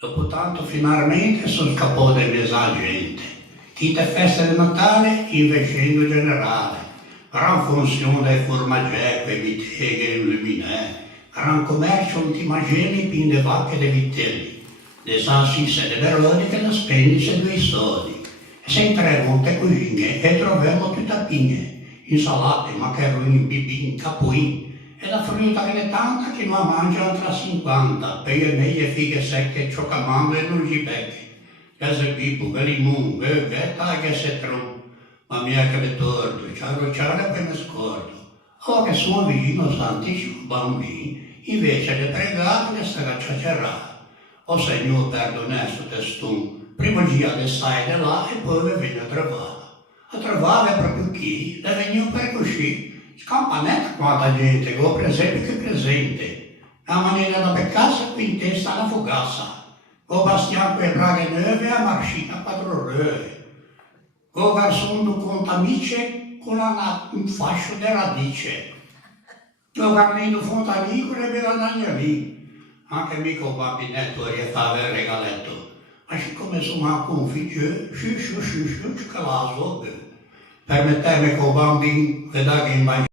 Dopo tanto finalmente sono scappato dai mesa gente. Tita festa di Natale invece in generale. Gran funzione dai formagè, quei vitteghe e luminè. Gran commercio ultima geni pin de vacche e de vitelli. Le salsisse e le veroniche da spendice 2 soldi. E se in 3 monte cucine e troviamo tutte pigne. Insalate, maccheroni, bibin, capuin. E la frutta che ne tanta che non mangiano tra 50, peie meie, fighe secche, ciocamando e non gli becchi. Che pipo, che limone, che taglia se tru. Ma mia che le torto, ciaro che mi scordo. Ora che sono vicino santissimo bambino, invece di pregare ne sta a ciacerare. O Signore perdonesto testun, prima gia le sai di là e poi vi viene a trovare. A trovare proprio chi? Le venivo per così. Scampanetta quanta gente, che ho presente che presente. La maniera da beccarsi qui in testa alla fugassa. Con bastian quei braghe nuove a marcina a 4 ore. Con garçon conta amici con un fascio di radice. Con carnino fontanicolo e beranaglia lì. Anche mica un bambinetto riesce il regaletto. Ma siccome sono una configgio, che la so. Permetteme che un bambino veda che in